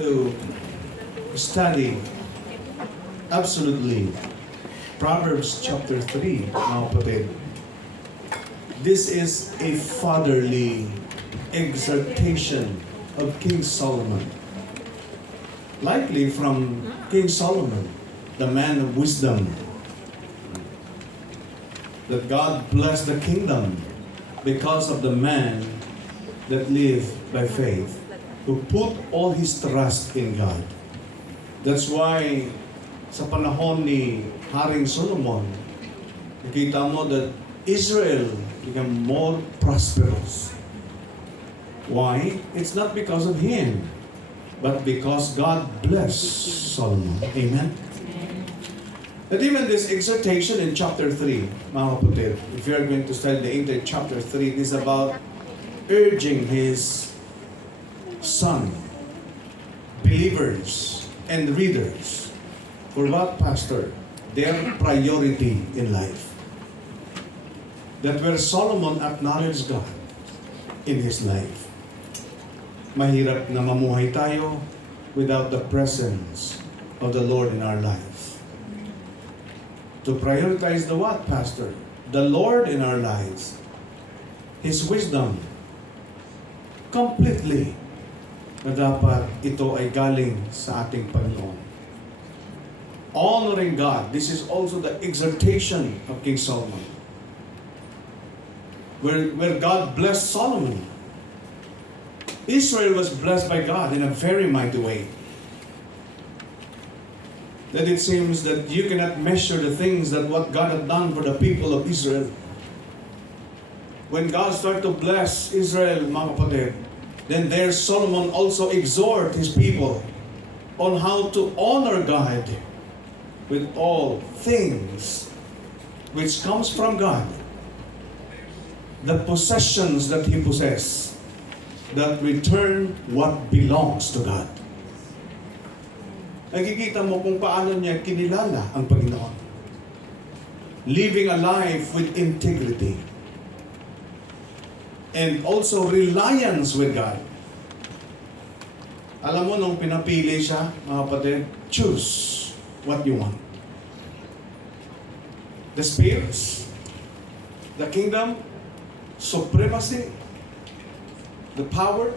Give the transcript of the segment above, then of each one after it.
to study absolutely Proverbs chapter 3, mga kapatid. This is a fatherly exhortation of King Solomon. Likely from King Solomon, the man of wisdom. That God blessed the kingdom because of the man that lived by faith, who put all his trust in God. That's why sa panahon ni Haring Solomon, nakita mo that Israel became more prosperous. Why? It's not because of him, but because God blessed Solomon. Amen? And even this exhortation in chapter 3, mga kapatid, if you are going to study the entire chapter 3, it is about urging his son, believers, and readers, for what, Pastor? Their priority in life. That where Solomon acknowledged God in his life, mahirap na mamuhay tayo without the presence of the Lord in our life. To prioritize the what, Pastor? The Lord in our lives. His wisdom. Completely. Na dapat ito ay galing sa ating Panginoon. Honoring God. This is also the exhortation of King Solomon. Where God blessed Solomon. Israel was blessed by God in a very mighty way. That it seems that you cannot measure the things that what God had done for the people of Israel. When God started to bless Israel, mga kapatid, then there Solomon also exhort his people on how to honor God with all things which comes from God. The possessions that he possessed, that return what belongs to God. Nakikita mo kung paano niya kinilala ang Panginoon. Living a life with integrity. And also reliance with God. Alam mo, nung pinapili siya, mga kapatid, choose what you want. The spirits, the kingdom, supremacy, the power,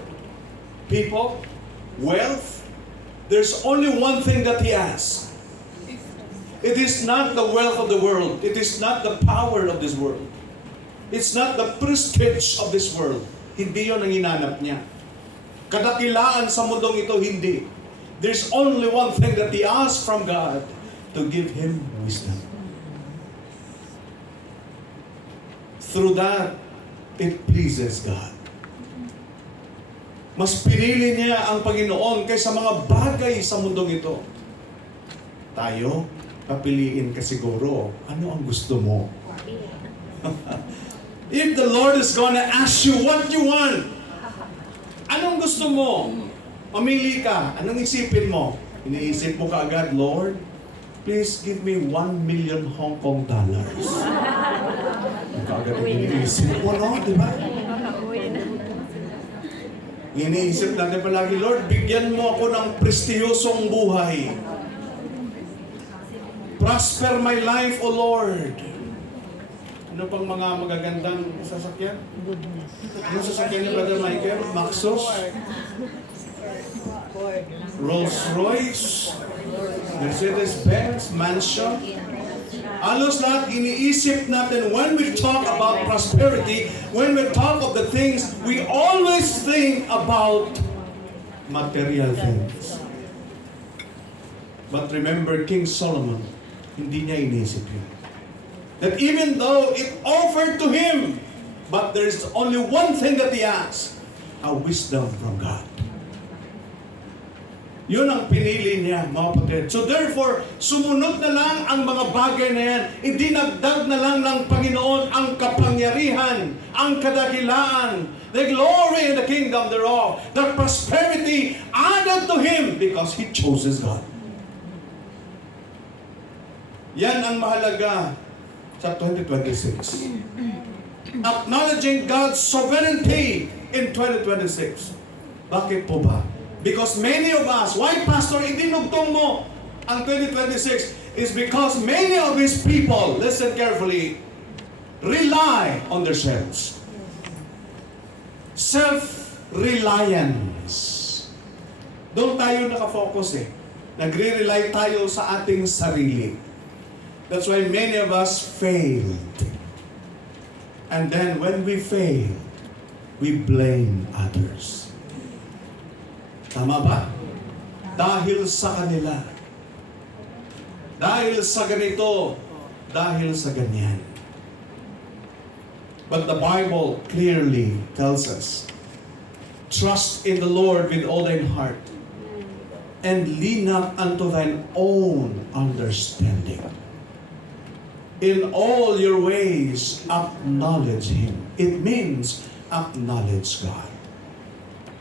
people, wealth. There's only one thing that he asks. It is not the wealth of the world. It is not the power of this world. It's not the prestige of this world. Hindi yun ang hinanap niya. Kadakilaan sa mundong ito, hindi. There's only one thing that he asks from God, to give him wisdom. Through that, it pleases God. Mas pinili niya ang Panginoon kaysa mga bagay sa mundong ito. Tayo, papiliin ka siguro, ano ang gusto mo? If the Lord is gonna ask you what you want, anong gusto mo? Mamili ka, anong isipin mo? Iniisip mo kaagad, Lord, please give me 1 million Hong Kong dollars. Kaagad iniisip mo, no? Diba? Iniisip natin palagi, Lord, bigyan mo ako ng prestiyosong buhay. Prosper my life, O Lord. Ano pang mga magagandang sasakyan? Yung sasakyan ni Brother Michael? Maxus? Rolls Royce? Mercedes-Benz? Mansion? Halos lahat iniisip natin when we talk about prosperity, when we talk of the things, we always think about material things. But remember, King Solomon, hindi niya iniisip yun. That even though it offered to him, but there is only one thing that he asked, a wisdom from God. Yun ang pinili niya, mga kapatid. So therefore, sumunod na lang ang mga bagay na yan. Idinagdag na lang ng Panginoon ang kapangyarihan, ang kadakilaan, the glory and the kingdom thereof, the prosperity added to him because he chooses God. Yan ang mahalaga sa 2026. Acknowledging God's sovereignty in 2026. Bakit po ba? Because many of us, why Pastor, idinugtong mo ang 2026 is because many of His people, listen carefully, rely on themselves. Self-reliance. Doon tayo nakafocus eh. Nagre-rely tayo sa ating sarili. That's why many of us failed. And then when we fail, we blame others. Tama ba? Dahil sa kanila. Dahil sa ganito. Dahil sa ganyan. But the Bible clearly tells us, trust in the Lord with all thine heart, and lean not unto thine own understanding. In all your ways, acknowledge Him. It means acknowledge God,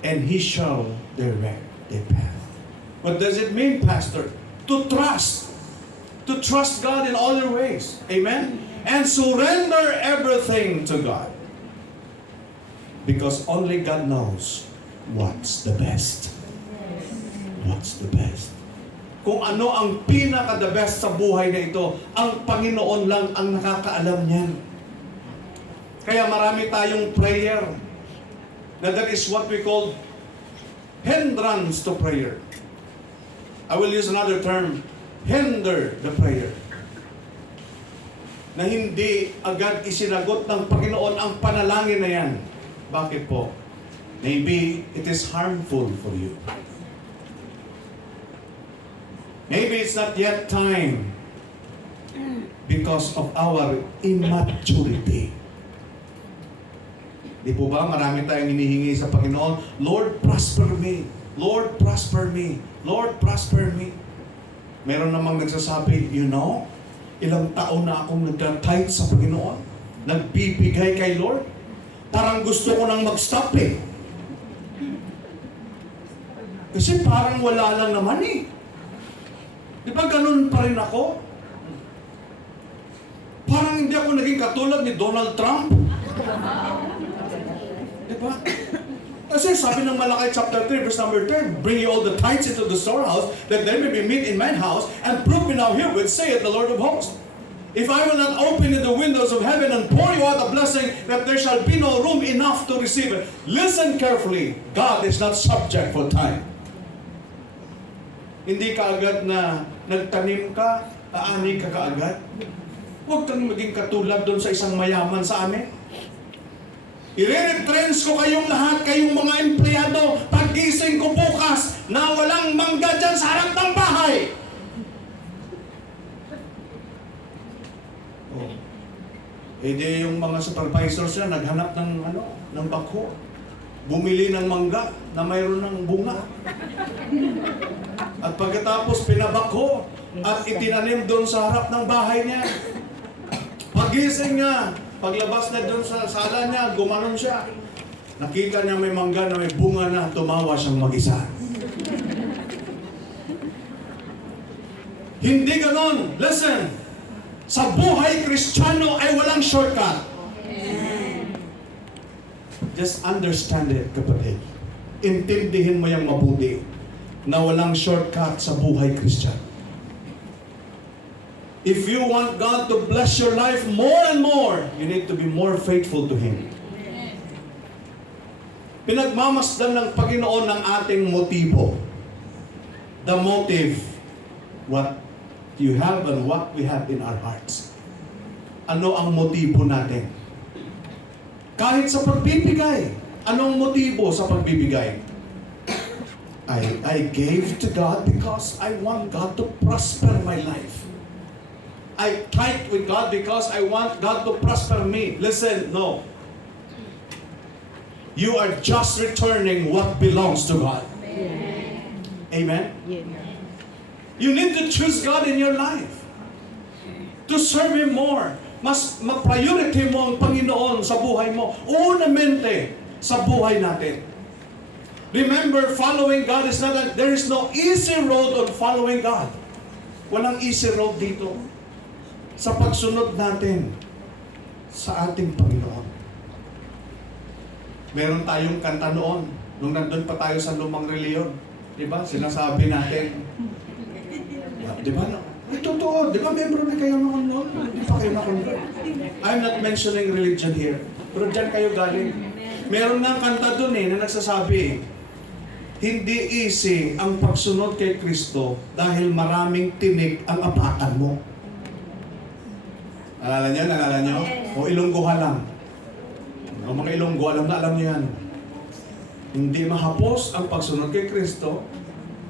and He shall direct the path. What does it mean, Pastor? To trust. To trust God in all your ways. Amen? And surrender everything to God. Because only God knows what's the best. What's the best? Kung ano ang pinaka-the best sa buhay na ito, ang Panginoon lang ang nakakaalam niyan. Kaya marami tayong prayer na that is what we call hindrance to prayer. I will use another term, hinder the prayer. Na hindi agad isinagot ng Panginoon ang panalangin na yan. Bakit po? Maybe it is harmful for you. Maybe it's not yet time because of our immaturity. Di po ba marami tayong hinihingi sa Panginoon, Lord, prosper me. Lord, prosper me. Lord, prosper me. Meron namang nagsasabi, you know, ilang taon na akong nagka-tithe sa Panginoon, nagbibigay kay Lord. Parang gusto ko nang mag-stop eh. Kasi parang wala lang naman eh. Di ba ganun pa rin ako? Parang hindi ako naging katulad ni Donald Trump. Di ba? Kasi sabi ng Malakay chapter 3 verse number 10, bring ye all the tithes into the storehouse, that there may be meat in mine house, and prove me now herewith, saith the Lord of hosts. If I will not open the windows of heaven and pour you out a blessing, that there shall be no room enough to receive it. Listen carefully. God is not subject for time. Hindi ka agad na nagtanim ka, aani ka kaagad. Huwag kang maging katulad doon sa isang mayaman sa amin. I-retrench ko kayong lahat, kayong mga empleyado, pag-gising ko bukas na walang mangga dyan sa harap ng bahay. Oh. Eh di yung mga supervisors na naghanap ng bako. Bumili ng mangga na mayroon ng bunga. At pagkatapos pinabako at itinanim doon sa harap ng bahay niya. Pagising niya, paglabas na doon sa sala niya, gumanon siya. Nakita niya may mangga na may bunga na, tumawa siyang mag-isa. Hindi ganon. Listen, sa buhay Kristiyano ay walang shortcut. Just understand it, kapatid. Intindihin mo yung mabuti na walang shortcut sa buhay Kristiyano. If you want God to bless your life more and more, you need to be more faithful to Him. Pinagmamasdan ng Panginoon ng ating motibo. The motive, what you have and what we have in our hearts. Ano ang motibo natin? Kahit sa pagbibigay, anong motibo sa pagbibigay? I gave to God because I want God to prosper my life. I tithe with God because I want God to prosper me. Listen, no. You are just returning what belongs to God. Amen? Amen? Yeah. You need to choose God in your life. To serve Him more. Mas ma-priority mo ang Panginoon sa buhay mo. Unamente sa buhay natin. Remember, following God is not there is no easy road on following God. Walang easy road dito. Sa pagsunod natin sa ating Panginoon. Meron tayong kanta noon, nung nandun pa tayo sa lumang reliyon. Di ba? Sinasabi natin. Di ba? Totoo. Di ba membro na kayo noon? Di pa kayo na-convert. I'm not mentioning religion here. Pero dyan kayo galing. Meron nga kanta dun na nagsasabi, hindi easy ang pagsunod kay Kristo dahil maraming tinik ang apakan mo. Alala nyo? O Ilonggoha lang. O mga Ilonggo, alam nyo yan. Hindi mahapos ang pagsunod kay Kristo,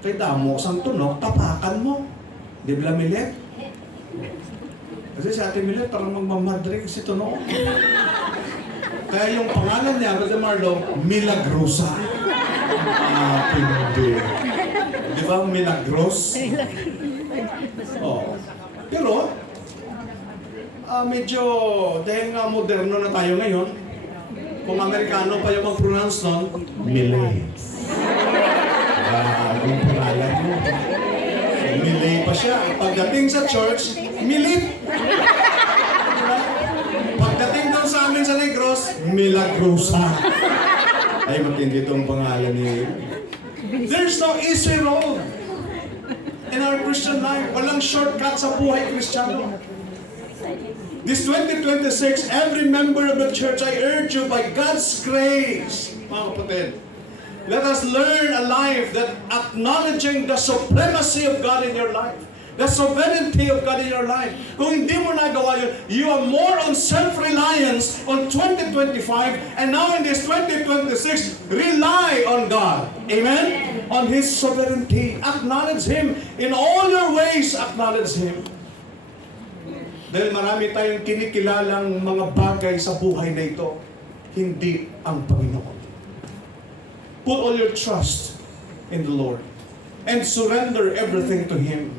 kay damo sang tunog, tapakan mo. Di ba Milet? Kasi si Ate Milet, parang magmamadrig si tunog. Kaya yung pangalan niya, Brother Marlo, Milagrosa. Hindi. Di ba Milagros? Oh. Pero, medyo, dahil nga moderno na tayo ngayon, kung Amerikano pa yung mag-pronounce nun, Millet. Yung pangalan mo. Millet pa siya. Pagdating sa church, Milit. Pagdating doon sa amin sa Negros, Milagrosa. Ay, matindi itong pangalan niya. There's no easy road in our Christian life. Walang shortcut sa buhay Kristiyano. This 2026, every member of the church, I urge you by God's grace, mga kapatid, let us learn a life that acknowledging the supremacy of God in your life, the sovereignty of God in your life. Kung hindi mo nagawa yun, you are more on self-reliance on 2025, and now in this 2026, rely on God. Amen? On His sovereignty. Acknowledge Him. In all your ways, acknowledge Him. Dahil marami tayong kinikilalang mga bagay sa buhay na ito, hindi ang Panginoon. Put all your trust in the Lord and surrender everything to Him.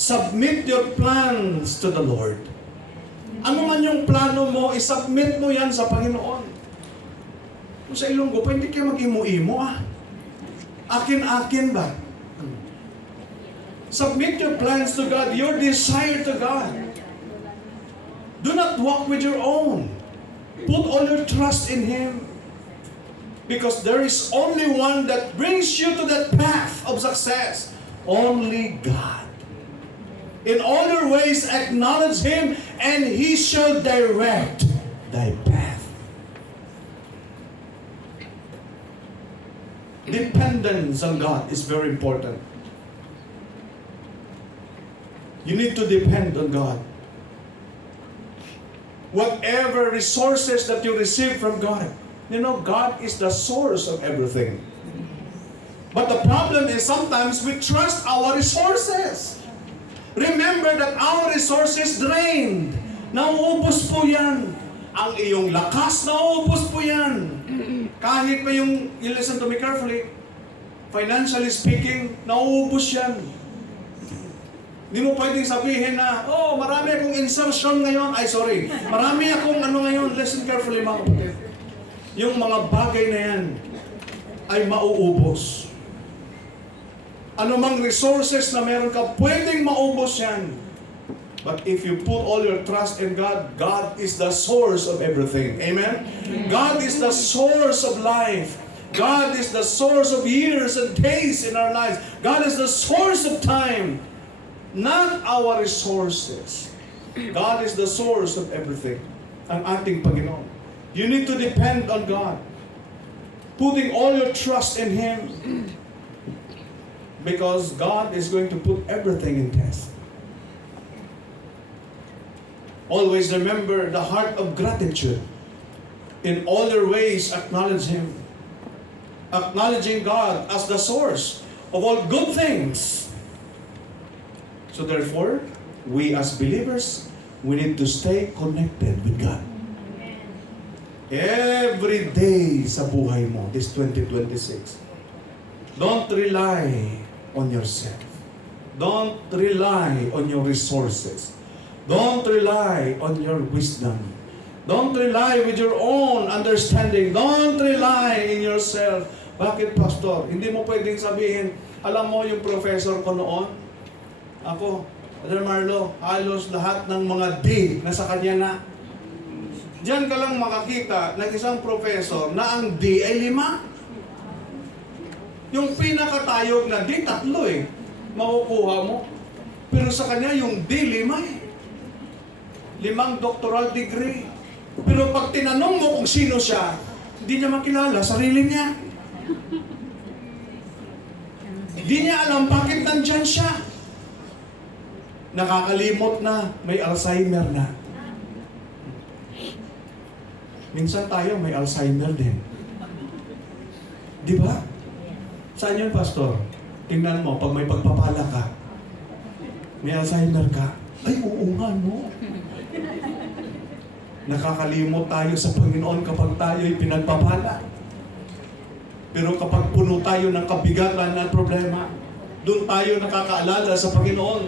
Submit your plans to the Lord. Ano man yung plano mo, isubmit mo yan sa Panginoon. Kung sa Ilonggo pa, hindi kayo mag-imo-imo Akin-akin ba? Submit your plans to God, your desire to God. Do not walk with your own. Put all your trust in Him. Because there is only one that brings you to that path of success. Only God. In all your ways, acknowledge Him, and He shall direct thy path. Dependence on God is very important. You need to depend on God. Whatever resources that you receive from God, you know, God is the source of everything. But the problem is sometimes we trust our resources. Remember that our resources drained. Nauubos po yan. Ang iyong lakas, nauubos po yan. Kahit pa yung, you listen to me carefully, financially speaking, nauubos yan. Hindi mo pwedeng sabihin na, marami akong insertion ngayon. Marami akong ngayon. Listen carefully, mga kapatid. Yung mga bagay na yan ay mauubos. Anumang resources na meron ka, pwedeng maubos yan. But if you put all your trust in God, God is the source of everything. Amen? God is the source of life. God is the source of years and days in our lives. God is the source of time. Not our resources. God is the source of everything. Ang ating Panginoon. You need to depend on God. Putting all your trust in Him. Because God is going to put everything in test. Always remember the heart of gratitude. In all your ways, acknowledge Him. Acknowledging God as the source of all good things. So therefore, we as believers, we need to stay connected with God. Every day sa buhay mo, this 2026. Don't rely on yourself. Don't rely on your resources. Don't rely on your wisdom. Don't rely with your own understanding. Don't rely in yourself. Bakit, Pastor? Hindi mo pwedeng sabihin, alam mo yung professor ko noon? Ako, Brother Marlo, halos lahat ng mga D na sa kanya na. Diyan ka lang makakita ng isang professor na ang D ay 5. Yung pinakatayog na D, 3 eh. Makukuha mo. Pero sa kanya, yung D, 5 eh. 5 doctoral degree. Pero pag tinanong mo kung sino siya, hindi niya makilala sarili niya. Hindi niya alam bakit nandyan siya. Nakakalimot na, may Alzheimer na. Minsan tayo may Alzheimer din. Di ba? Saan yun, Pastor? Tingnan mo, pag may pagpapala ka, may Alzheimer ka, ay, oo nga, no? Nakakalimot tayo sa Panginoon kapag tayo'y pinagpapala. Pero kapag puno tayo ng kabigatan at problema, doon tayo nakakaalala sa Panginoon.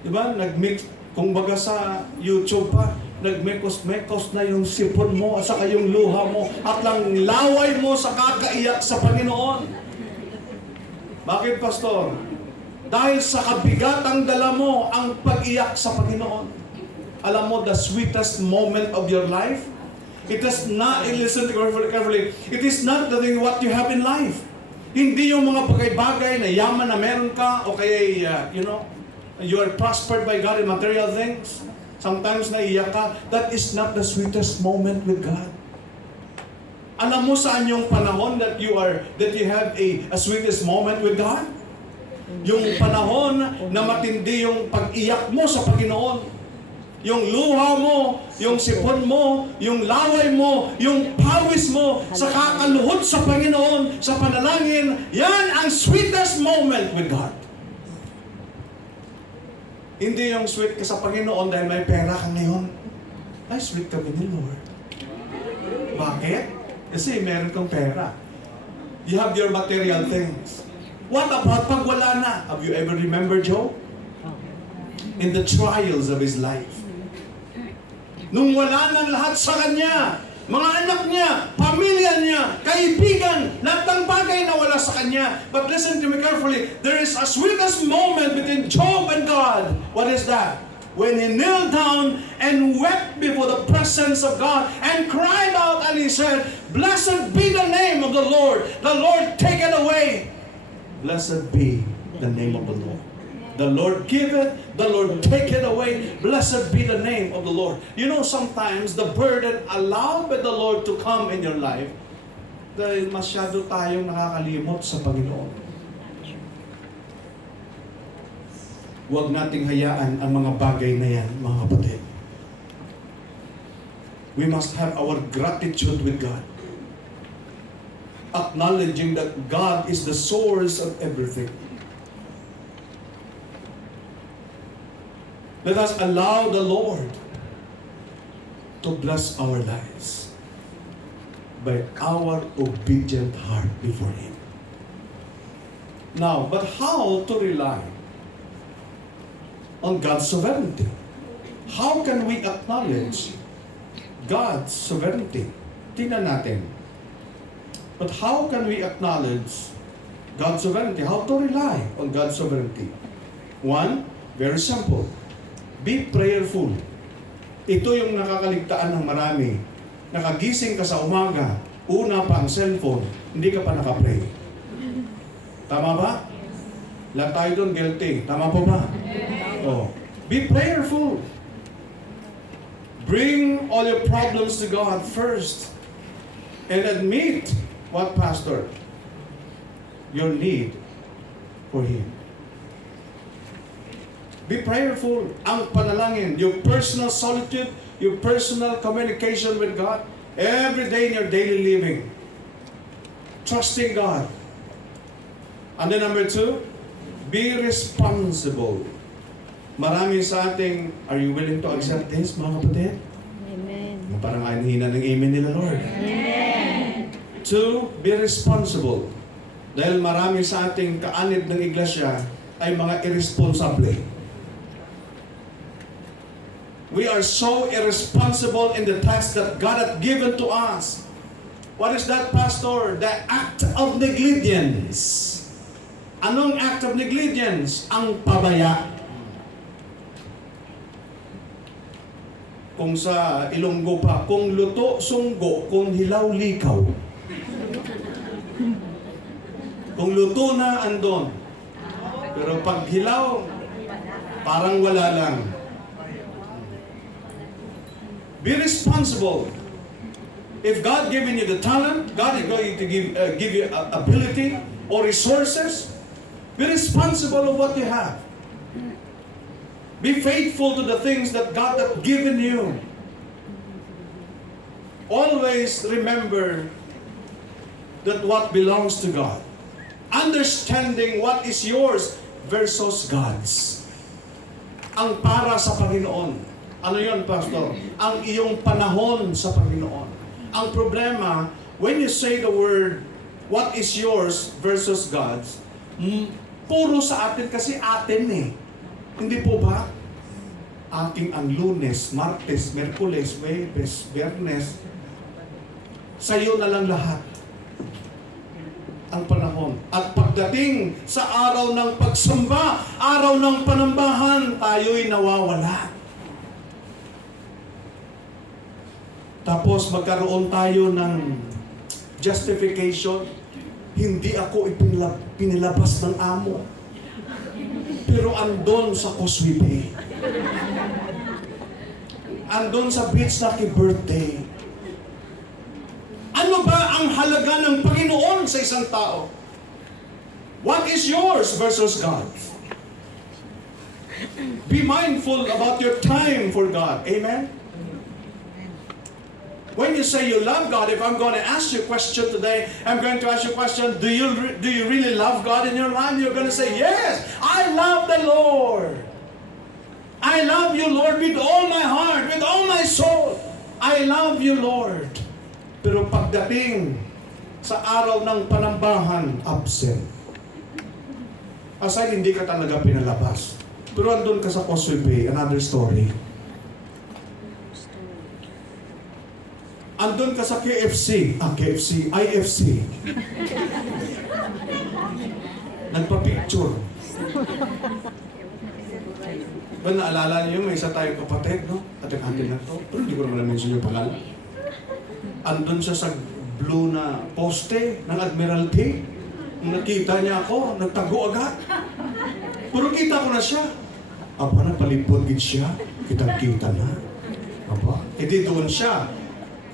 Diba? Nag-mix, kung baga sa YouTube pa, nag-mekos-mekos na yung sipon mo at saka yung luha mo at lang laway mo sa kakaiyak sa Panginoon. Bakit, Pastor? Dahil sa kabigatang dala mo ang pag-iyak sa Panginoon. Alam mo, the sweetest moment of your life, it is not, listen carefully, it is not the thing what you have in life. Hindi yung mga bagay-bagay na yaman na meron ka, o kaya, you are prospered by God in material things. Sometimes naiyak ka. That is not the sweetest moment with God. Alam mo saan yung panahon that you have a sweetest moment with God? Yung panahon na matindi yung pag-iyak mo sa Panginoon. Yung luha mo, yung sipon mo, yung laway mo, yung pawis mo sa kakaluhod sa Panginoon, sa panalangin, yan ang sweetest moment with God. Hindi yung sweet ka sa Panginoon dahil may pera ka ngayon. Ay, sweet kami ni Lord. Bakit? Kasi meron kang pera. You have your material things. What about pag wala na? Have you ever remembered Job? In the trials of his life. Nung wala nang lahat sa kanya, mga anak niya, pamilya niya, kaibigan, lahat ng bagay na wala sa kanya. But listen to me carefully, there is a sweetest moment between Job and God. What is that? When he knelt down and wept before the presence of God and cried out and he said, "Blessed be the name of the Lord take it away." Blessed be the name of the Lord. The Lord give it, the Lord take it away. Blessed be the name of the Lord. You know, sometimes the burden allowed by the Lord to come in your life dahil masyado tayong nakakalimot sa Panginoon. Huwag nating hayaan ang mga bagay na yan, mga kapatid. We must have our gratitude with God. Acknowledging that God is the source of everything. Let us allow the Lord to bless our lives by our obedient heart before Him. Now, but how to rely on God's sovereignty? How can we acknowledge God's sovereignty? Tingnan natin. But how can we acknowledge God's sovereignty? How to rely on God's sovereignty? One, very simple. Be prayerful. Ito yung nakakaligtaan ng marami. Nakagising ka sa umaga, una pa ang cellphone, hindi ka pa nakapray. Tama ba? Lahat tayo doon guilty. Tama po ba? Oh. Be prayerful. Bring all your problems to God first. And admit, what, Pastor? Your need for Him. Be prayerful. Ang panalangin, your personal solitude, your personal communication with God, every day in your daily living. Trusting God. And then number 2, be responsible. Marami sa ating, are you willing to accept this, mga kapatid? Amen. Parang hina ng amen nila, Lord. Amen. 2, be responsible. Dahil marami sa ating kaanib ng iglesia ay mga irresponsable. We are so irresponsible in the task that God has given to us. What is that, Pastor? The act of negligence. Anong act of negligence? Ang pabaya. Kung sa Ilonggo pa, kung luto, sunggo, kung hilaw, likaw. Kung luto na, andon. Pero pag hilaw, parang wala lang. Be responsible. If God given you the talent, God is going to give you ability or resources, be responsible of what you have. Be faithful to the things that God has given you. Always remember that what belongs to God. Understanding what is yours versus God's. Ang para sa Panginoon. Ano yun, Pastor? Ang iyong panahon sa Panginoon. Ang problema, when you say the word, what is yours versus God's, puro sa atin kasi atin eh. Hindi po ba? Aking ang Lunes, Martes, Merkules, Webes, Biyernes, sa'yo na lang lahat ang panahon. At pagdating sa araw ng pagsamba, araw ng panambahan, tayo'y nawawala. Tapos magkaroon tayo ng justification. Hindi ako pinilabas ng amo. Pero andon sa Causeway Bay. Andon sa beach na birthday. Ano ba ang halaga ng Panginoon sa isang tao? What is yours versus God? Be mindful about your time for God. Amen? When you say you love God, if I'm going to ask you a question today, I'm going to ask you a question, do you really love God in your life? You're going to say, yes, I love the Lord. I love you, Lord, with all my heart, with all my soul. I love you, Lord. Pero pagdating sa araw ng panambahan, absent. Aside, hindi ka talaga pinalabas. Pero andun ka sa Causeway Bay, another story. Andun ka sa IFC. Nagpa-picture. Ba, naalala niyo, may isa tayong kapatid, no? Ating-ating na to. Pero hindi ko naman mention yung pangalan. Andun siya sa blue na poste ng Admiralty. Nung nakita niya ako, nagtago agad. Pero kita ko na siya. Aba, napalipod din siya. Kitang-kita na. Aba, edi doon siya.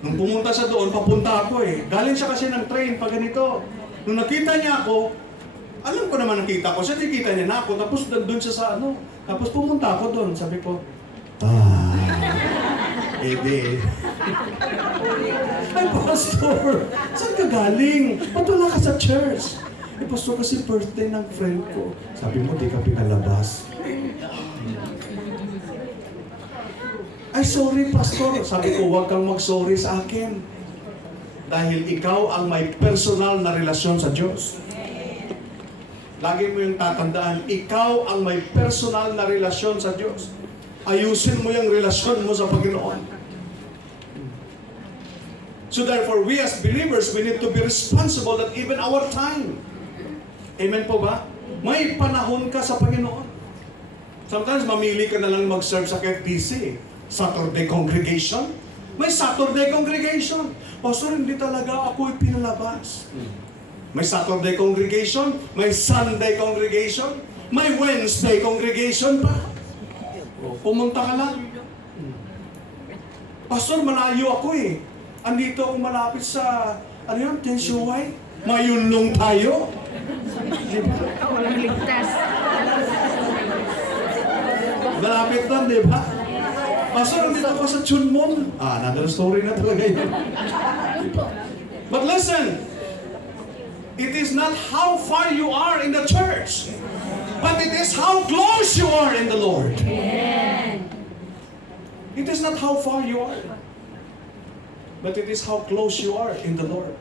Nung pumunta siya doon, papunta ako eh. Galing siya kasi ng train pa ganito. Nung nakita niya ako, alam ko naman nakita ko siya, nakita niya na ako. Tapos doon siya sa ano. Tapos pumunta ako doon. Sabi ko, edi. Ay, Pastor, saan ka galing? Ba't wala ka sa church? Eh, Pastor, kasi birthday ng friend ko. Sabi mo, di ka pinalabas. Ay, sorry, Pastor. Sabi ko, huwag kang mag-sorry sa akin. Dahil ikaw ang may personal na relasyon sa Diyos. Lagi mo yung tatandaan, ikaw ang may personal na relasyon sa Diyos. Ayusin mo yung relasyon mo sa Panginoon. So therefore, we as believers, we need to be responsible that even our time. Amen po ba? May panahon ka sa Panginoon. Sometimes mamili ka na lang mag-serve sa KFDC. Saturday congregation. May Saturday congregation. Pastor, hindi talaga ako pinalabas. May Saturday congregation, may Sunday congregation, may Wednesday congregation pa. Pumunta ka lang. Pastor, malayo ako eh. Andito ako malapit sa, ano yun, Tensuway. Mayunlong tayo. Walang ligtas. Malapit lang, di ba? Pastor, andito ako sa Chunmon. Another story na talaga yun. But listen, it is not how far you are in the church, but it is how close you are in the Lord. Amen. It is not how far you are, but it is how close you are in the Lord.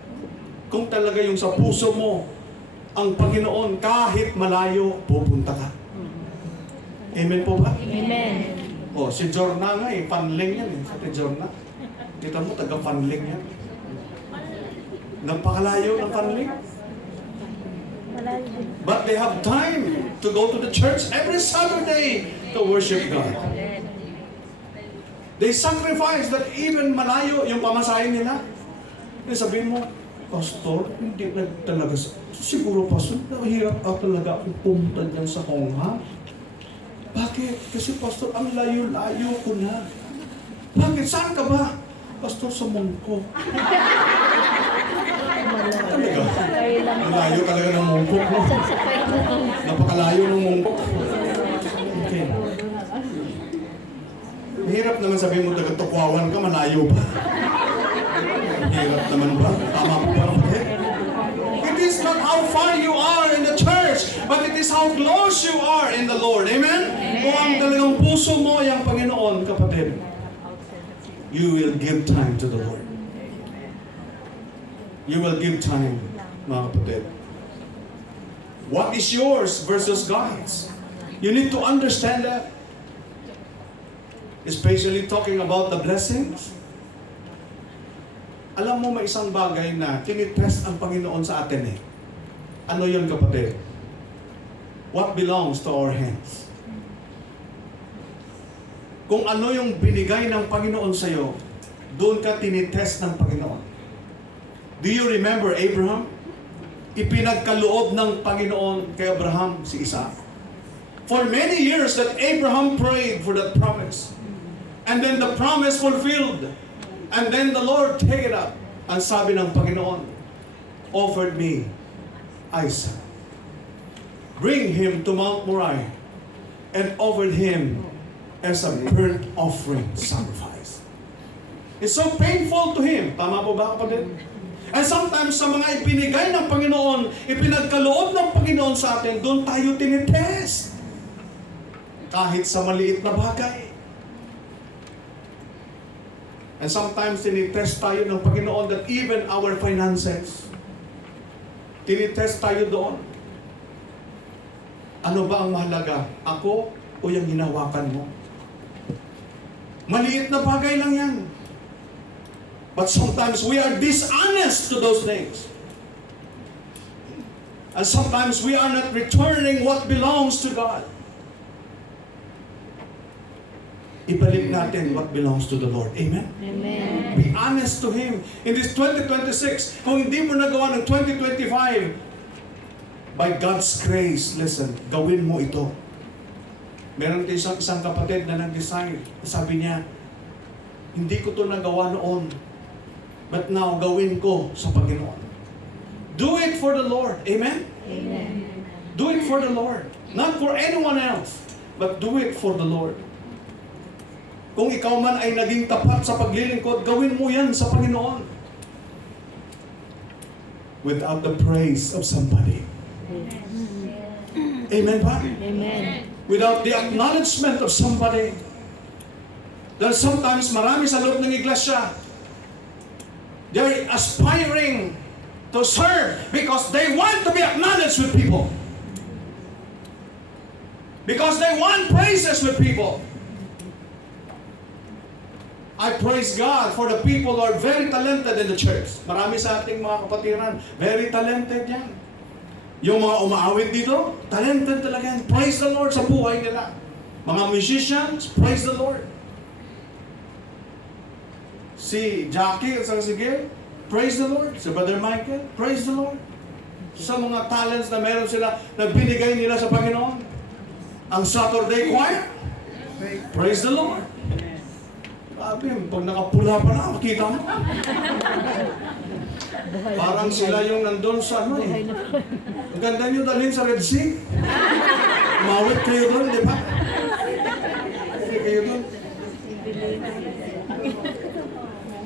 Kung talaga yung sa puso mo, ang Panginoon, kahit malayo, pupunta ka. Amen po ba? Amen. O, si Jorna nga eh, Fanling yan eh. Si Jorna. Kita mo, taga-Fanling yan. Napakalayo ng Fanling. But they have time to go to the church every Saturday to worship God. They sacrifice that even malayo yung pamasahin nila. Eh, sabihin mo, Pastor, hindi na talaga, siguro Pastor, nahihirap ako talaga akong pumunta dyan sa Hongha. Bakit? Kasi Pastor, ang layo-layo ko na. Bakit? Saan ka ba? Pastor, sa Mongkok. Talaga? Ang layo talaga ng Mongkok, no? Napakalayo ng Mongkok. Okay. Mahirap naman sabihin mo, taga-Tukwawan ka, malayo ba? Mahirap naman ba? Tama po ba, kapatid? It is not how far you are in the church, but it is how close you are in the Lord. Amen? Kung ang talagang puso mo ay ang Panginoon, kapatid, you will give time to the Lord. You will give time, mga kapatid. What is yours versus God's? You need to understand that. Especially talking about the blessings. Alam mo, may isang bagay na tinitest ang Panginoon sa atin eh. Ano yun, kapatid? What belongs to our hands? Kung ano yung binigay ng Panginoon sa'yo, doon ka tinitest ng Panginoon. Do you remember Abraham? Ipinagkaloob ng Panginoon kay Abraham si Isaac. For many years that Abraham prayed for that promise. And then the promise fulfilled. And then the Lord take it up. Ang sabi ng Panginoon, offered me Isaac. Bring him to Mount Moriah and offered him as a burnt offering sacrifice. It's so painful to him. Tama po ba, kapatid? And sometimes sa mga ipinigay ng Panginoon, ipinagkaloob ng Panginoon sa atin, doon tayo tinitest. Kahit sa maliit na bagay. And sometimes tinitest tayo ng Panginoon that even our finances, tinitest tayo doon. Ano ba ang mahalaga? Ako o yung hinawakan mo? Maliit na bagay lang yan. But sometimes we are dishonest to those things. And sometimes we are not returning what belongs to God. Ibalik natin what belongs to the Lord. Amen? Amen. Be honest to Him. In this 2026, kung hindi mo nagawa ng 2025, by God's grace, listen, gawin mo ito. Meron kayo isang kapatid na nag-design. Sabi niya, hindi ko to nagawa noon. But now, gawin ko sa Panginoon. Do it for the Lord. Amen? Amen. Do it for the Lord. Not for anyone else, but do it for the Lord. Kung ikaw man ay naging tapat sa paglilingkod, gawin mo yan sa Panginoon. Without the praise of somebody. Amen ba? Amen. Without the acknowledgement of somebody. Dahil sometimes marami sa loob ng iglesia, they're aspiring to serve because they want to be acknowledged with people. Because they want praises with people. I praise God for the people who are very talented in the church. Marami sa ating mga kapatiran, very talented yan. Yung mga umaawit dito, talented talaga yan. Praise the Lord sa buhay nila. Mga musicians, praise the Lord. Si Jackie at si Gil, praise the Lord. Si Brother Michael, praise the Lord. Sa mga talents na meron sila, na binigay nila sa Panginoon. Ang Saturday choir, praise the Lord. Sabi, pag nakapula pa na, makita mo. Parang sila yung nandun sa ano eh. Ang ganda nyo dalhin sa Red Sea. Mawit kayo doon, di ba? Hindi kayo doon.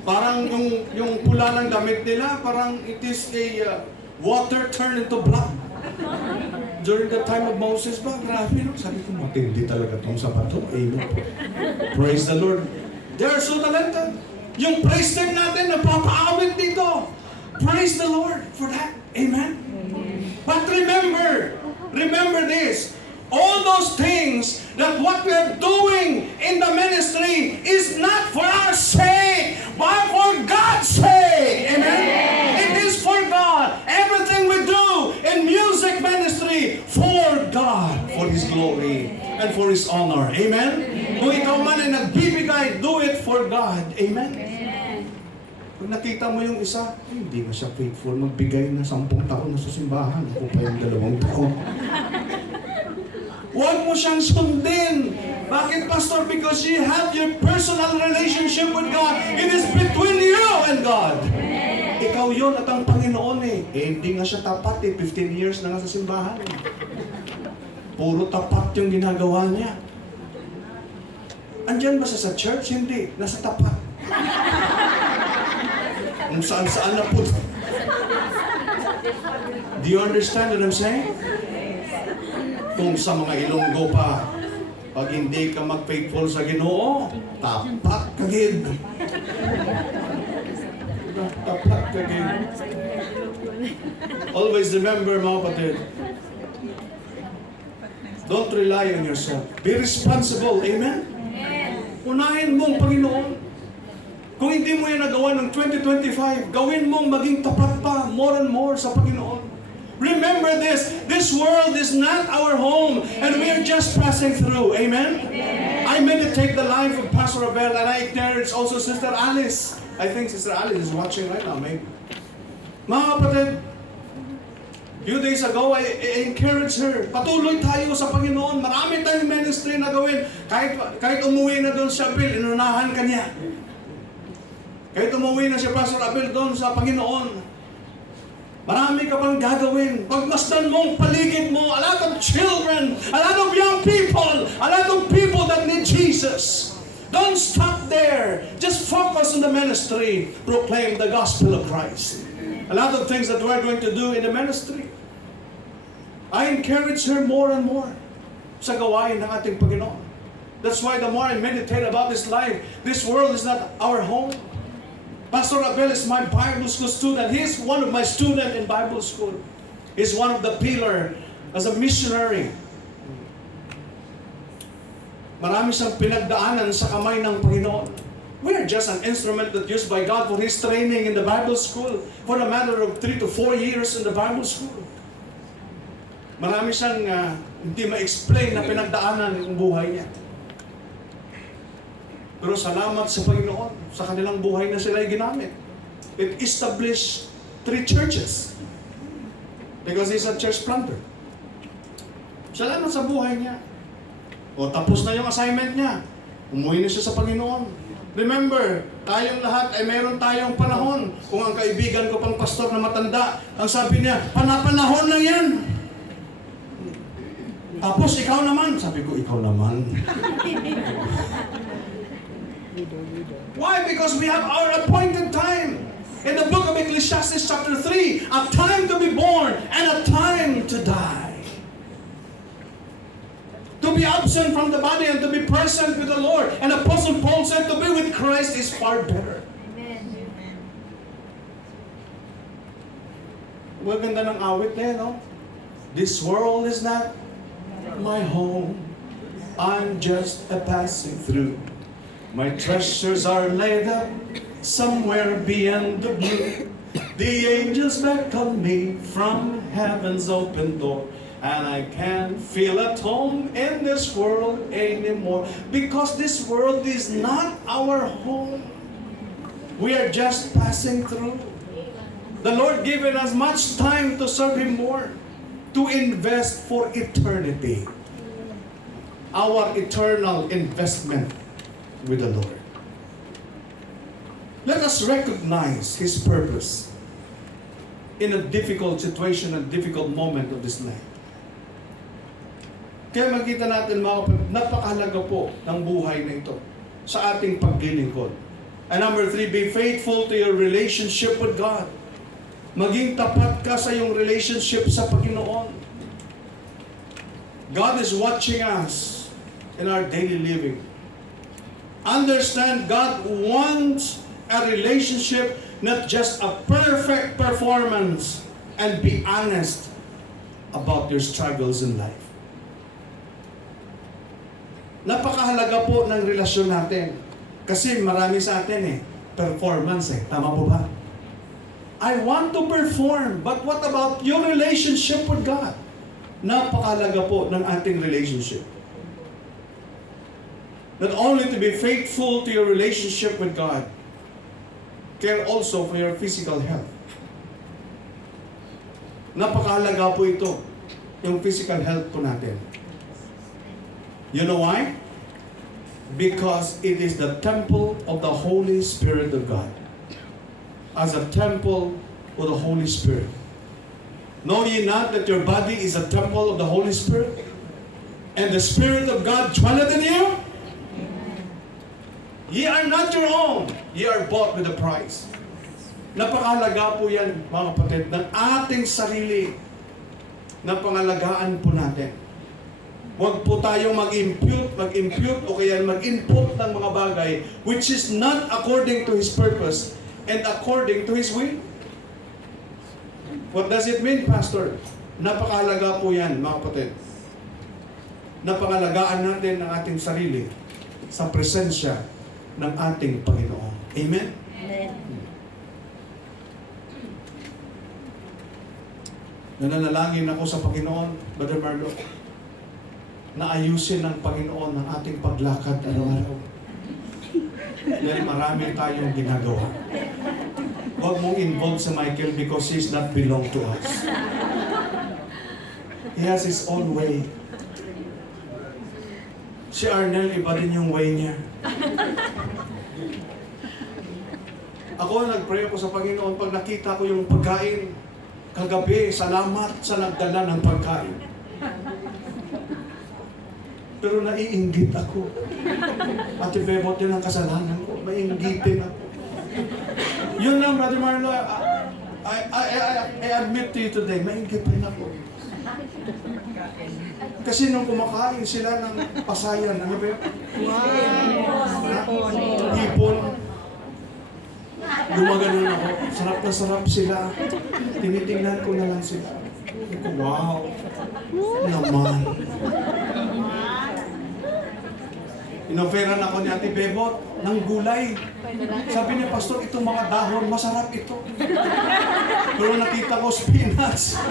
Parang yung pula ng damit nila, parang it is a water turned into blood. During the time of Moses ba? Grabe, no? Sabi ko, matindi talaga itong sapato. Amen. Praise the Lord. They are so talented. Yung praise team natin, napapaawit dito. Praise the Lord for that. Amen? But remember this. All those things that what we are doing in the ministry is not for our sake, but for God's sake. Amen? It is for God. Everything we do in music ministry, for God, for His glory and for His honor. Amen? Kung ikaw man ay nagbibigay, do it for God. Amen? Pag nakita mo yung isa, hindi na siya faithful. Magbigay na 10 taon na sa simbahan. Ako pa yung 2 taon. Huwag mo siyang sundin. Bakit, Pastor? Because you have your personal relationship with God. It is between you and God. Ikaw yun at ang Panginoon eh. Hindi nga siya tapat eh. 15 years na nga sa simbahan. Puro tapat yung ginagawa niya. Andyan ba siya sa church? Hindi. Nasa tapat. Kung saan-saan na po. Do you understand what I'm saying? Kung sa mga Ilonggo pa, pag hindi ka mag-faithful sa Ginoo, tapat ka gid. Tapat ka gid. Always remember, mga kapatid, don't rely on yourself. Be responsible. Amen? Unahin mong Panginoon. Kung hindi mo yan nagawa ng 2025, gawin mong maging tapat pa, more and more sa Panginoon. Remember this world is not our home, and we are just passing through. Amen? I meditate the life of Pastor Abel, and I encourage also Sister Alice. I think Sister Alice is watching right now, maybe. Mga kapatid, few days ago, I encouraged her. Patuloy tayo sa Panginoon. Marami tayong ministry na gawin. Kahit umuwi na doon sa Abel, inunahan ka niya. Kahit umuwi na si Pastor Abel doon sa Panginoon, marami ka pang gagawin. Pagmasdan mong paligid mo, a lot of children, a lot of young people, a lot of people that need Jesus. Don't stop there. Just focus on the ministry. Proclaim the gospel of Christ. A lot of things that we're going to do in the ministry. I encourage her more and more sa gawain ng ating Panginoon. That's why the more I meditate about this life, this world is not our home. Pastor Abel is my Bible school student. He's one of my students in Bible school. He's one of the pillar as a missionary. Marami siyang pinagdaanan sa kamay ng Panginoon. We are just an instrument that used by God for His training in the Bible school for a matter of 3 to 4 years in the Bible school. Marami siyang hindi ma-explain na pinagdaanan ng buhay niya. Pero salamat sa Panginoon, sa kanilang buhay na sila ay ginamit. It established 3 churches. Because he's a church planter. Salamat sa buhay niya. O tapos na yung assignment niya. Umuwi na siya sa Panginoon. Remember, tayong lahat ay meron tayong panahon. Kung ang kaibigan ko pang pastor na matanda, ang sabi niya, panapanahon lang yan. Tapos ikaw naman. Sabi ko, ikaw naman. Why? Because we have our appointed time. In the book of Ecclesiastes chapter 3, a time to be born and a time to die. To be absent from the body and to be present with the Lord. And Apostle Paul said to be with Christ is far better. Amen. Maganda ng awit niya, no? This world is not my home. I'm just a passing through. My treasures are laid up somewhere beyond the blue. The angels beckon me from heaven's open door. And I can't feel at home in this world anymore. Because this world is not our home. We are just passing through. The Lord given us much time to serve Him more. To invest for eternity. Our eternal investment with the Lord. Let us recognize His purpose in a difficult situation, a difficult moment of this life. Kaya makita natin mga kapatid, napakahalaga po ng buhay na ito sa ating paglilingkod. And number 3, be faithful to your relationship with God. Maging tapat ka sa iyong relationship sa Panginoon. God is watching us in our daily living. Understand, God wants a relationship, not just a perfect performance, and be honest about your struggles in life. Napakahalaga po ng relasyon natin. Kasi marami sa atin performance Tama po ba? I want to perform, but what about your relationship with God? Napakahalaga po ng ating relationship. Not only to be faithful to your relationship with God. care also for your physical health. Napakahalaga po ito, yung physical health po natin. You know why? Because it is the temple of the Holy Spirit of God. As a temple of the Holy Spirit. Know ye not that your body is a temple of the Holy Spirit? And the Spirit of God dwelleth in you? Ye are not your own. Ye are bought with a price. Napakahalaga po yan, mga kapatid, ng ating sarili na pangalagaan po natin. Huwag po tayong mag-impute o kaya mag-input ng mga bagay which is not according to His purpose and according to His will. What does it mean, Pastor? Napakahalaga po yan, mga kapatid. Napangalagaan natin ang ating sarili sa presensya ng ating Panginoon. Amen? Amen. Nananalangin ako sa Panginoon, Brother Marlo, na ayusin ng Panginoon ang ating paglakad araw-araw. Dahil marami tayong ginagawa. Huwag mong involve sa Michael because he's not belong to us. He has his own way. Si Arnel, iba din yung way niya. Ako, nag-pray ako sa Panginoon pag nakita ko yung pagkain. Kagabi, salamat sa nagdala ng pagkain. Pero naiinggit ako. Ate Bebot, yun ang kasalanan ko. Maiinggitin ako. Yun lang, Brother Marlo, I admit to you today, mainggitin ako. Kasi nung kumakain sila ng pasayan, ano ba yun? Hipon. Gumaganon ako. Sarap na sarap sila. Tinitingnan ko na lang sila. Wow. Naman. Inoferan ako ni Ate Bebot ng gulay. Sabi niya, Pastor, itong mga dahon, masarap ito. Pero nakita ko spinach.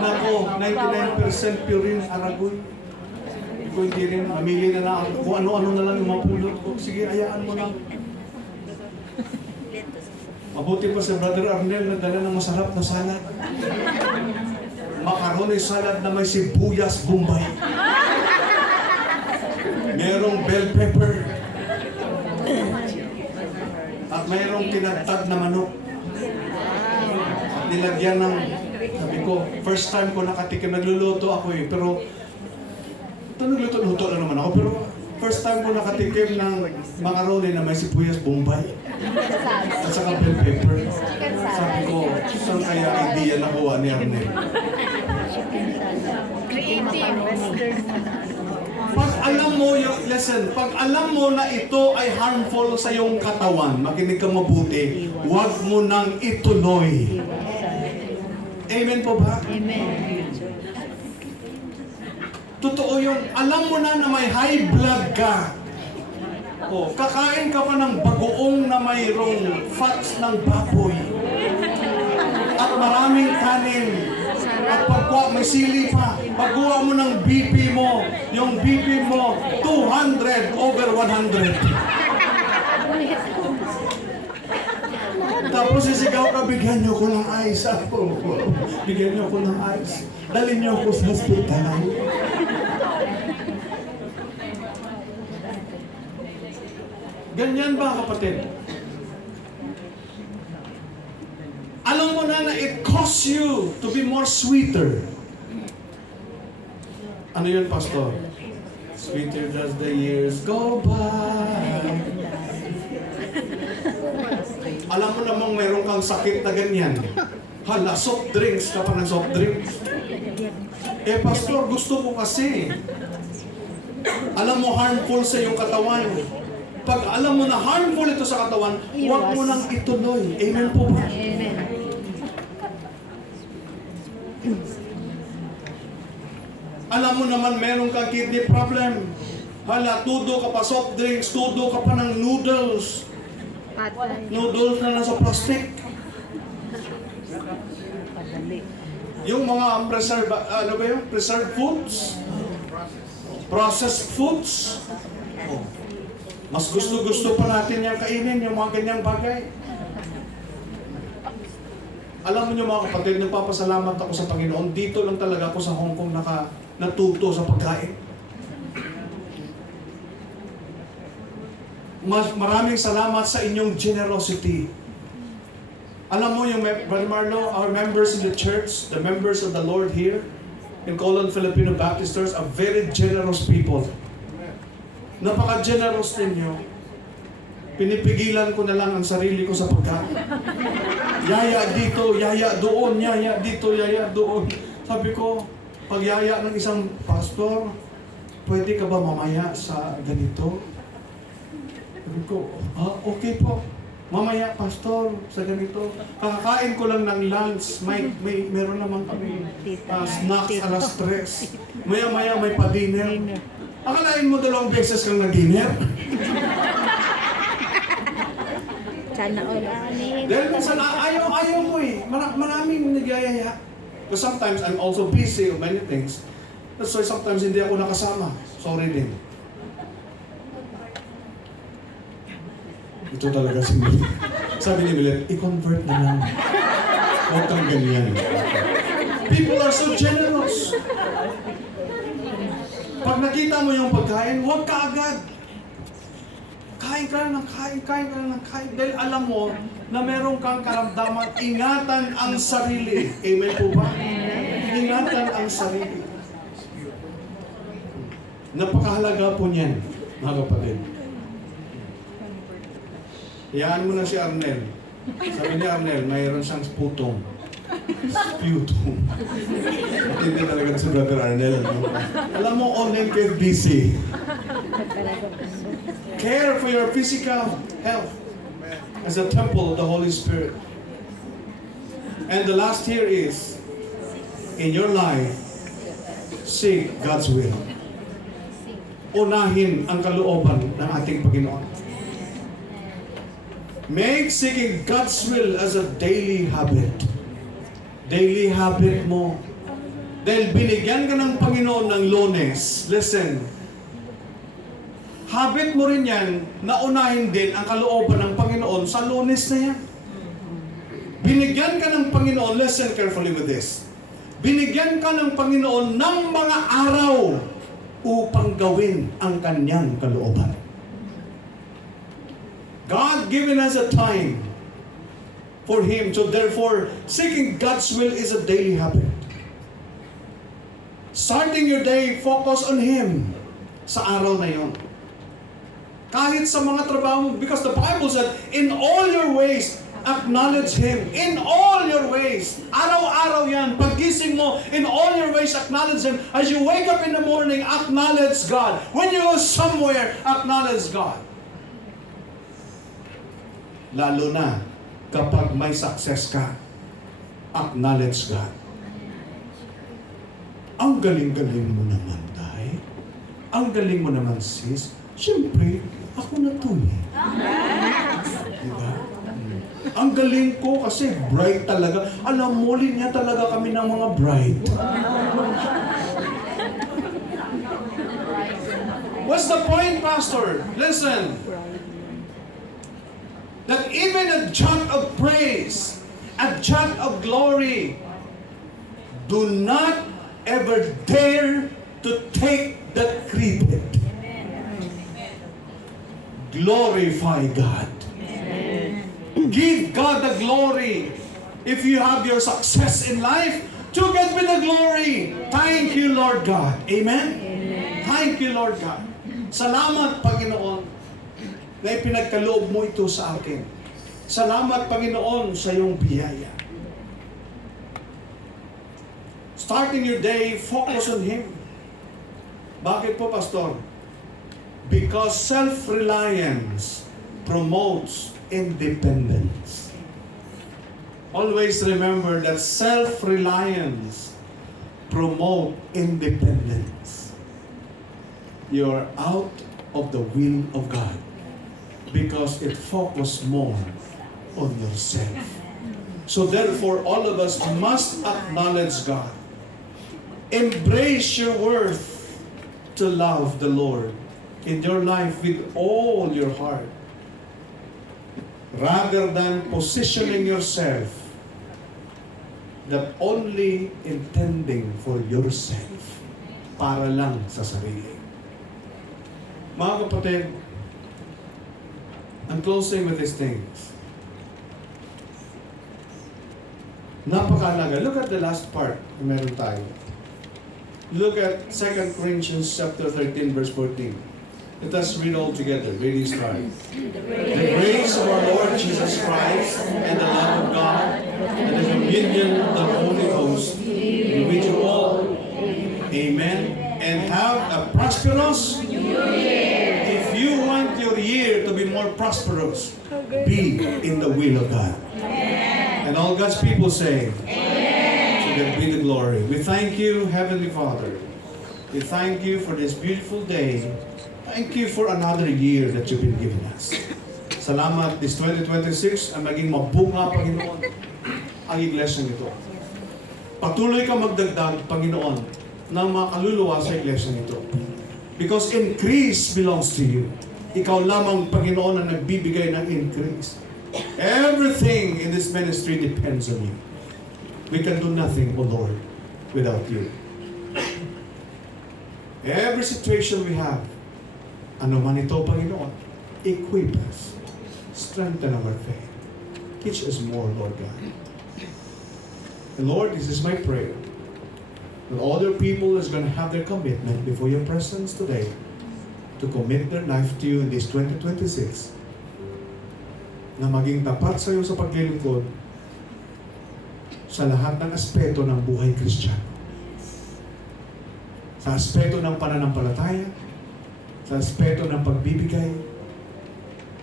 Nako, 99% purine aragoy. Ko hindi rin, mamili na lang kung ano-ano na lang yung mapulot ko. Sige, hayaan mo lang. Mabuti pa si Brother Arnel na dala ng masarap na salad. Macaroni salad na may sibuyas Bombay. Merong bell pepper. At mayroong tinagtad na manok. At nilagyan ng, sabi ko, first time ko nakatikim, nagluluto ako eh, pero ito nagluto-luto lang naman ako, pero first time ko nakatikim ng macaroni na may sibuyas Bombay. At saka bell pepper. Sabi ko, saan kaya idea nakuha ni Arnel? Pag alam mo yung, listen, pag alam mo na ito ay harmful sa iyong katawan, makinig ka mabuti, huwag mo nang ituloy. Amen po ba? Amen. Totoo yun. Alam mo na may high blood ka. O, kakain ka pa ng bagoong na mayroong fats ng baboy. At maraming kanin. At pagkuha, may sili pa. Pagkuha mo ng BP mo, yung BP mo, 200/100. Tapos sisigaw ka, bigyan niyo ko ng ice. Bigyan niyo ko ng ice. Dalhin niyo ko sa hospital. Ganyan ba, kapatid? Alam mo na it costs you to be more sweeter. Ano yun, Pastor? Sweeter as the years go by. Alam mo namang mayroon kang sakit na ganyan. Hala, soft drinks ka pa ng soft drinks. Eh, Pastor, gusto ko kasi. Alam mo, harmful sa iyong katawan. Pag alam mo na harmful ito sa katawan, huwag mo nang ituloy. Amen po ba? Amen. Alam mo naman meron kang kidney problem. Hala, tudo ka pa soft drinks, tudo ka pa ng noodles. Noodles na nasa plastic. Yung mga preserved foods, processed foods. Oh. Mas gusto-gusto pa natin yung kainin, yung mga ganyang bagay. Alam mo niyo mga kapatid, nagpapasalamat ako sa Panginoon. Dito lang talaga ako sa Hong Kong natuto sa pagkain. Maraming salamat sa inyong generosity. Alam mo yung Brother Marlo, our members in the church, the members of the Lord here in Colon Filipino Baptist Church are very generous people. Napaka-generous ninyo. Pinipigilan ko na lang ang sarili ko sa pagkain. Yaya dito, yaya doon, yaya dito, yaya doon. Sabi ko, pag yaya ng isang pastor, pwede ka ba mamaya sa ganito? Sabi ko, okay po. Mamaya, pastor, sa ganito. Kakakain ko lang ng lunch. Meron naman kami snacks alas 3. Maya-maya may pa-dinner. Akalain mo 2 beses kang nag-dinner? Sana all. Dahil minsan ayaw ko eh. Maraming nagyayaya. Because sometimes I'm also busy with many things. That's why sometimes hindi ako nakasama. Sorry din. Ito talaga si Milet. Sabi ni Milet, i-convert na lang. Huwag kang ganyan. People are so generous. Pag nakita mo yung pagkain, huwag ka agad. Kain ka na ng kain. Dahil alam mo na meron kang karamdaman, ingatan ang sarili. Amen po ba? Ingatan ang sarili. Napakahalaga po niyan, mga kapatid. Iyaan mo na si Arnel. Sabi ni Arnel, mayroon siyang sputum. Hindi talaga si Brother Arnel. No? Alam mo, online kayo busy. Care for your physical health as a temple of the Holy Spirit. And the last here is, in your life, seek God's will. Unahin ang kalooban ng ating Panginoon. Make seeking God's will as a daily habit. Daily habit mo. Dahil binigyan ka ng Panginoon ng Lunes. Listen. Habit mo rin yan na unahin din ang kalooban ng Panginoon sa Lunes na yan. Binigyan ka ng Panginoon, listen carefully with this. Binigyan ka ng Panginoon ng mga araw upang gawin ang kanyang kalooban. God given us a time for Him. So therefore, seeking God's will is a daily habit. Starting your day, focus on Him sa araw na yon. Kahit sa mga trabaho mo, because the Bible said, in all your ways, acknowledge Him. In all your ways. Araw-araw yan. Paggising mo, in all your ways, acknowledge Him. As you wake up in the morning, acknowledge God. When you go somewhere, acknowledge God. Lalo na kapag may success ka, acknowledge God. Ang galing-galing mo naman, Day. Ang galing mo naman, sis. Siyempre, ako na to eh. Diba? Ang galing ko kasi bright talaga. Alam mo, linya talaga kami ng mga bright. What's the point, Pastor? Listen. That even a jot of praise, a jot of glory, do not ever dare to take that credit. Glorify God. Give God the glory. If you have your success in life, to get me the glory. Thank you, Lord God. Amen? Thank you, Lord God. Salamat, Panginoon, na ipinagkaloob mo ito sa akin. Salamat, Panginoon, sa iyong biyaya. Starting your day, focus on Him. Bakit po, Pastor? Because self-reliance promotes independence. Always remember that self-reliance promotes independence. You're out of the will of God because it focuses more on yourself. So therefore, all of us must acknowledge God. Embrace your worth to love the Lord in your life with all your heart, rather than positioning yourself that only intending for yourself, para lang sa sarili. Mga kapatid, I'm closing with these things. Napakalaga. Look at the last part na meron tayo. Look at 2 Corinthians chapter 13, verse 14. Let us read all together. Read these tries. The grace of our Lord Jesus Christ and the love of God and the communion of the Holy Ghost be with you all. Amen. And have a prosperous year. If you want your year to be more prosperous, be in the will of God. And all God's people say, to God be the glory. We thank you, Heavenly Father. We thank you for this beautiful day. Thank you for another year that you've been giving us. Salamat, this 2026 ang maging mabunga, Panginoon, ang iglesia nito. Patuloy ka magdagdag, Panginoon, ng mga kaluluwa sa iglesia nito. Because increase belongs to you. Ikaw lamang, Panginoon, ang nagbibigay ng increase. Everything in this ministry depends on you. We can do nothing, O Lord, without you. Every situation we have, ano man ito, Panginoon, equip us. Strengthen our faith. Teach us more, Lord God. And Lord, this is my prayer. That all your people is going to have their commitment before your presence today to commit their life to you in this 2026. Na maging tapat sa iyo sa paglilingkod sa lahat ng aspeto ng buhay Kristiyano. Sa aspeto ng pananampalataya, sa aspeto ng pagbibigay,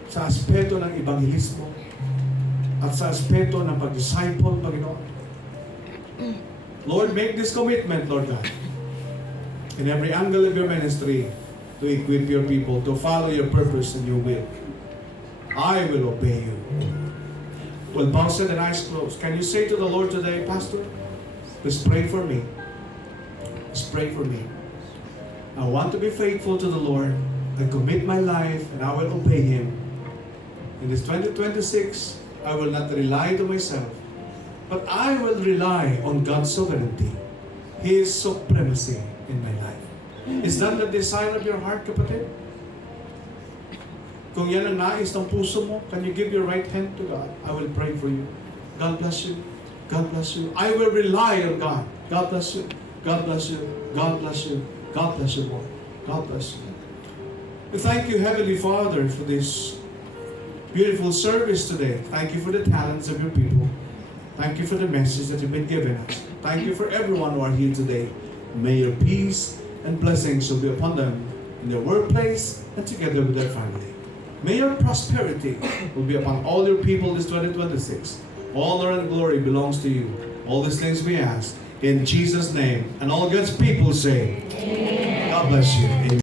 sa aspeto ng ebanghelismo, at sa aspeto ng pag-disciple, Panginoon. Lord, make this commitment, Lord God, in every angle of your ministry to equip your people to follow your purpose and your will. I will obey you. With bowed head and eyes closed, can you say to the Lord today, Pastor, please pray for me. Please pray for me. I want to be faithful to the Lord. I commit my life and I will obey Him. In this 2026, I will not rely to myself, but I will rely on God's sovereignty, His supremacy in my life. Is that the desire of your heart, kapatid? Kung yan ang nais ng puso mo, can you give your right hand to God? I will pray for you. God bless you. God bless you. I will rely on God. God bless you. God bless you. God bless you. God bless you, Lord. God bless you. We thank you, Heavenly Father, for this beautiful service today. Thank you for the talents of your people. Thank you for the message that you've been giving us. Thank you for everyone who are here today. May your peace and blessings will be upon them in their workplace and together with their family. May your prosperity will be upon all your people this 2026. All honor and glory belongs to you. All these things we ask in Jesus' name. And all God's people say, Amen. God bless you. Amen.